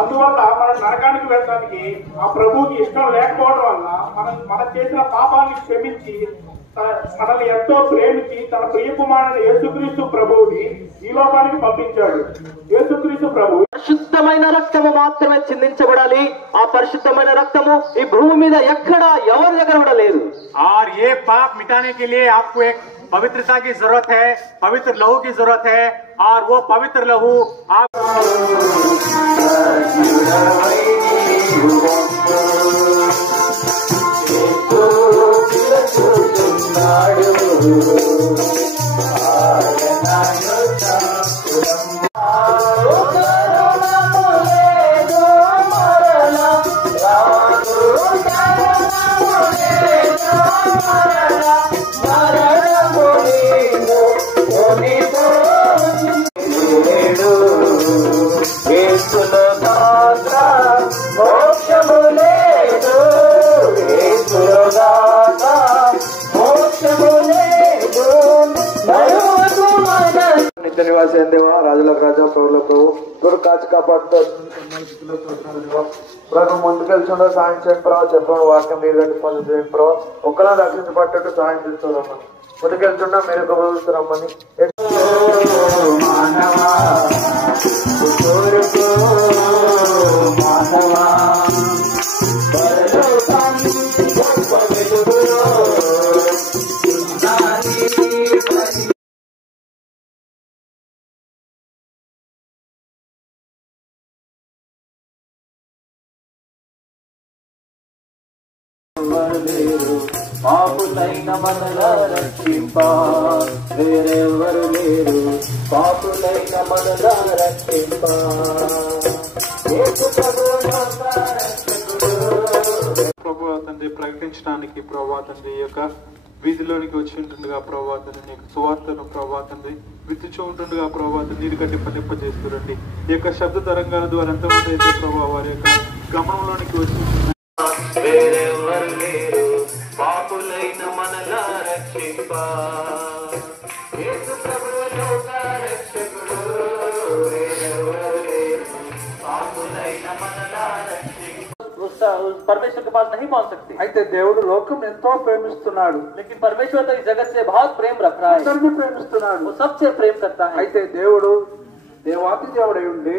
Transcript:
అందువల్ల మనం నరకానికి వెళ్ళడానికి ఆ ప్రభువుకి ఇష్టం లేకపోవడం వల్ల మనం చేసిన పాపాన్ని క్షమించి మనల్ని ఎంతో ప్రేమించి తన ప్రియ కుమారుని యేసుక్రీస్తు ప్రభువుని ఈ లోకానికి పంపించాడు. యేసుక్రీస్తు ప్రభు పరిశుద్ధమైన రక్తము మాత్రమే చిందించబడాలి. ఆ పరిశుద్ధమైన రక్తము ఈ భూమి మీద ఎక్కడ ఎవరి దగ్గర కూడా లేదు. और ये पाप मिटाने के लिए आपको एक पवित्रता की जरूरत है, पवित्र लहू की जरूरत है, और वो पवित्र लहू आप నిత్య నివాసి దేవా, రాజులకు రాజా, ప్రభులకు ప్రభు, గురు కాచి కాపాడుతూ ప్రభు ముందుకెళ్తుండో సాయం చేయండి ప్రభావ. చెప్పండి వాక్యం మీరు గట్టి పనులు చేయండి ప్రభావ. ఒక్కలా రక్షించబడ్డట్టు సాయం చేస్తున్నామని ముందుకెళ్తున్నా మీరు గౌరవిస్తున్నామని పాపులైన మనలా రక్షింప వేరెవరు లేరు. పాపులైన మనలా రక్షింప ప్రభువా తండ్రి, ప్రకటించడానికి ప్రభువా తండ్రి యొక్క వీధిలోనికి వచ్చి ఉంటుండగా ప్రభువా తండ్రి నీ యొక్క సువార్తను ప్రభువా తండ్రి విత్తుచూ ఉంటుండగా ప్రభువా తండ్రి నీరు కట్టి ఫలింపజేస్తురండి. ఈ యొక్క శబ్ద తరంగాల ద్వారా ఎంతమంది అయితే ప్రభువా వారి యొక్క గమనంలోనికి వచ్చి వేరెవరు లేరు. పాపులైన మనలా రక్షింప యేసు ప్రభువు లోక రక్షకుడు. వేరెవరు లేరు. పాపులైన మనలా రక్షింప परमेश्वर के पास नहीं पहुंच सकते. అయితే దేవుడు లోకం ఎంతో ప్రేమిస్తున్నాడు. लेकिन परमेश्वर तो इस जगत से बहुत प्रेम रख रहा है. అందరినీ ప్రేమిస్తున్నాడు. वो सबसे प्रेम करता है. అయితే దేవుడు దేవాతి దేవుడై ఉండి